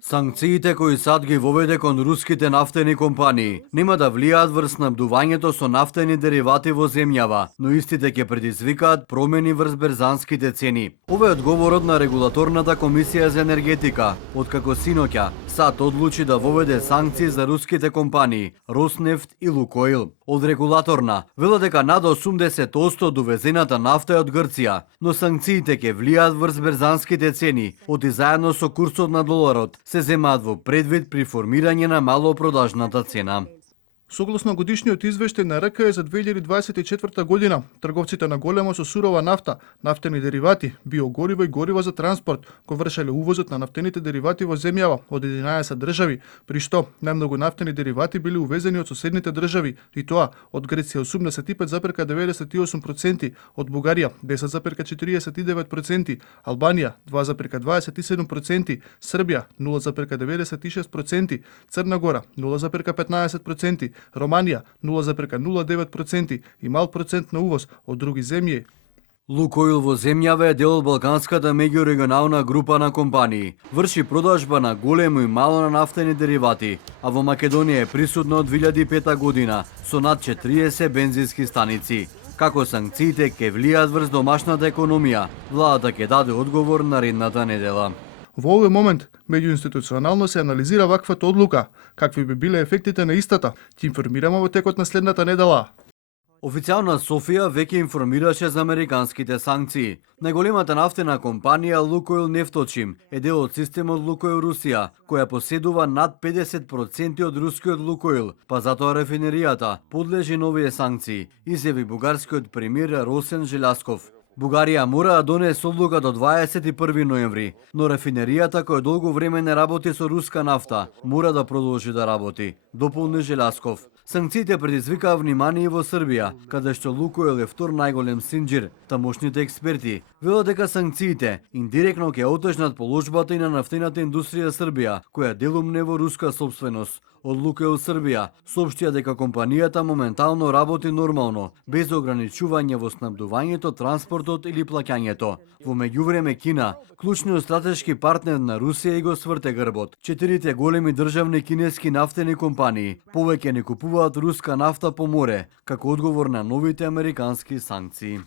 Санкциите кои САД ги воведе кон руските нафтени компании нема да влијаат врз снабдувањето со нафтени деривати во земјава, но истите ќе предизвикаат промени врз берзанските цени. Ова е одговорот на регулаторната комисија за енергетика, откако синоќа САД одлучи да воведе санкции за руските компании Роснефт и Лукойл. Од регулаторна велат дека над 80% од увезената нафта е од Грција, но санкциите ќе влијаат врз берзанските цени, оти заедно со курсот на доларот се земаат во предвид при формирање на малопродажната цена. Согласно годишниот извештај на РКЕ за 2024 година, трговците на големо со сурова нафта, нафтени деривати, биогорива и горива за транспорт го вршеле увозот на нафтените деривати во земјава од 11 држави, при што најмногу нафтени деривати били увезени од соседните држави, и тоа од Греција 85,98%, од Бугарија 10,49%, Албанија 2,27%, Србија 0,96%, Црна Гора 0,15%, Романија 0,09% и мал процент на увоз од други земји. Лукойл во земјава е дел од Балканската меѓурегионална група на компании. Врши продажба на големо и мало на нафтени деривати, а во Македонија е присутна од 2005 година со над 40 бензински станици. Како санкциите ќе влијаат врз домашната економија, владата ќе даде одговор наредната недела. Во овој момент, меѓуинституционално се анализира ваквата одлука, какви би биле ефектите на истата. Ќе информираме во текот на следната недела. Официјално Софија веќе информираше за американските санкции. Најголемата нафтена компанија Лукойл Нефточим е дел од системот Лукойл Русија, која поседува над 50% од рускиот Лукойл, па затоа рафинеријата подлежи новите санкции, изјави бугарскиот премиер Росен Желјасков. Бугарија мора да донесе одлука до 21 ноември, но рафинеријата која долго време не работи со руска нафта, мора да продолжи да работи, дополни Желјасков. Санкциите предизвикаа внимание и во Србија, каде што Лукойл е втор најголем синџир. Тамошните експерти велат дека санкциите индиректно ќе отежнат положбата и на нафтената индустрија Србија, која делум не во руска собственост. Од Лукойл Србија соопштија дека компанијата моментално работи нормално, без ограничување во снабдувањето, транспортот или плаќањето. Во меѓувреме Кина, клучниот стратешки партнер на Русија, и го сврте грбот. 4 големи државни кинески нафтени компании повеќе не купуваат руска нафта по море, како одговор на новите американски санкции.